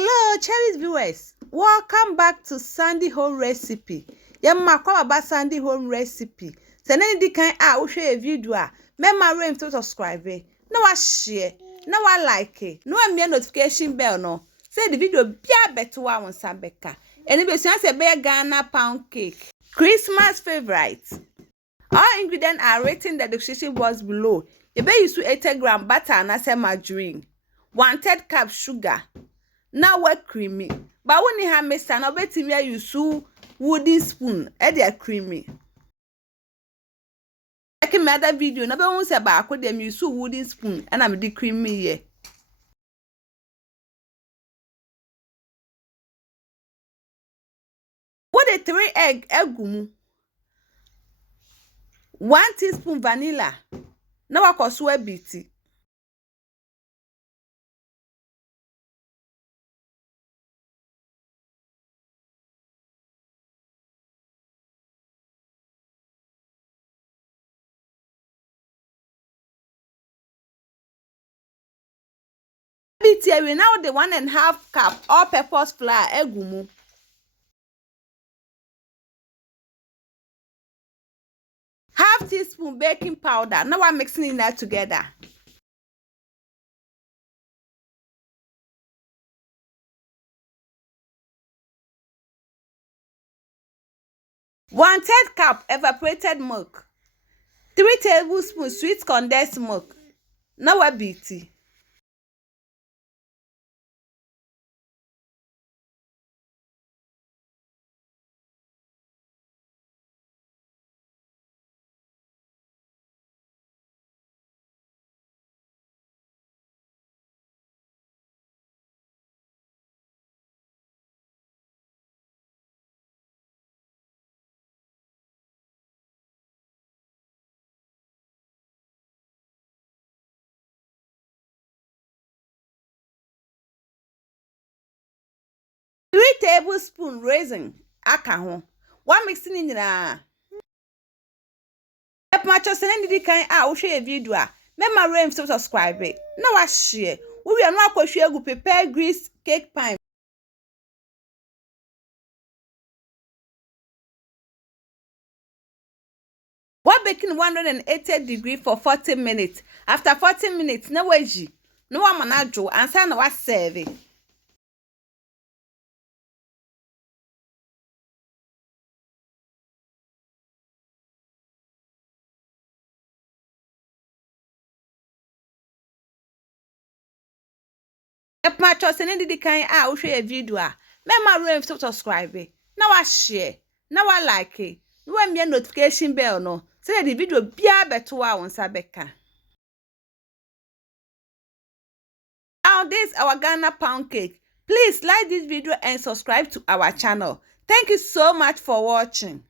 Hello, cherished viewers. Welcome back to Sandy Home Recipe. Yamma kwa ba Sandy Home Recipe. Sene di kan a wo hwe video a memma rem to subscribe. Na wa share, na wa like, na wa mia notification bell no. Say the video bia beto wa won sabeka. Eni be suan se be Ghana pound cake. Christmas favorite. All ingredients are written in the description box below. You be use 80 g butter and say margarine. 1/3 cup sugar. Now what creamy. But when you have mixed and obetimi use wooden spoon, they creamy. Like in my other video, no one say about them use wooden spoon and I'm the creamy here. What a 3 egg egumu. 1 teaspoon vanilla. Now I call sweat beaty. We now the 1.5 cup all-purpose flour egumu. Half teaspoon baking powder. Now I'm mixing that together. One-third cup evaporated milk. 3 tablespoons sweet condensed milk. Now I beat it. Three tablespoons raisin aka 1 mixing in na. Ep macho sene ndi kan a wo hwe video a memma rem to subscribe. Na wa share. Wo wi anu akohwe egu prepare grease cake pan. What baking 180 for 40 minutes. After 40 minutes, na waji. No wa manadwo ansa na wa serve. Ep macho sene ndi kan a wo hwe video a memma rem to subscribe. Na wa share, na wa like, na wa mia notification bell no. Say the video bia beto wa won sabeka. Now this our Ghana pound cake. Please like this video and subscribe to our channel. Thank you so much for watching.